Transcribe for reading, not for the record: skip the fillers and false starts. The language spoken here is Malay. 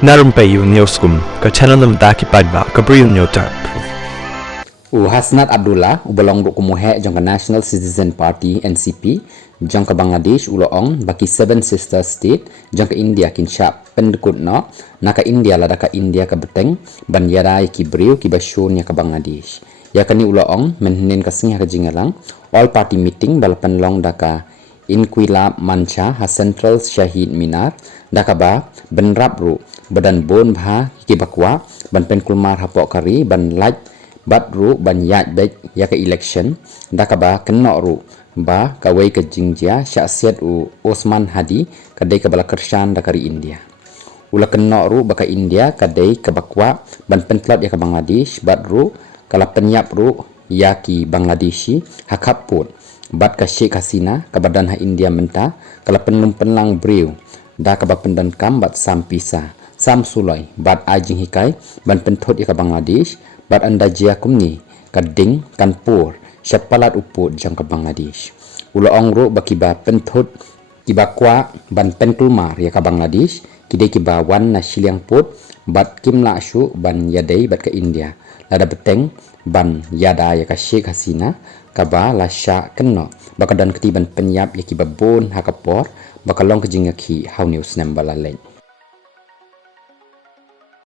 Narum payu neoskum ka chananam daki pagba ka briu neotar. Hasnat Abdullah ubalong ru kumuhe jangka National Citizen Party NCP jangka Bangladesh uloong baki Seven Sister State jangka India kinshap pendekut no naka India lada ka India ka beteng ban yarai ki briu ki basyun ya ka Bangladesh ya kani uloong menhen ka singha ka jingalang all party meeting balapan long daka Inquilab Mancha ha Central Shahid Minar daka ba benrap ru badan bon bha ki bakwa ban penkulmar hapok kari ban like bat ru ban yat dek ya ke election dakaba kenok ru ba kawai ke jingjia syaksiat Osman Hadi kadai ke bala kersan dakari India ula kenok ru baka India kadai ke bakwa ban pentlot ya ke Bangladesh bat ru kala penyap ru ya ki Bangladeshi hakaput bat ka Sheikh Hasina ke badan ha India menta kala penum penlang briu da ka ba pendan kam bat sampisa sam sulai bat ajing hikai ban pentot ya ke Bangladesh bat anda jia kumni kading kanpur syapalat uput jang ke Bangladesh ula ongro bakiba penthut kibakwa ban penkulmar ya ke Bangladesh kide kiba wan na siliang put bat kimla shu ban yadai bat ke India lada beteng ban yada ya ke Sheikh Hasina kaba la sya kenno bakadan ketiban penyap ya kiba bon hakapor bakalong kejingaki how news nambala lain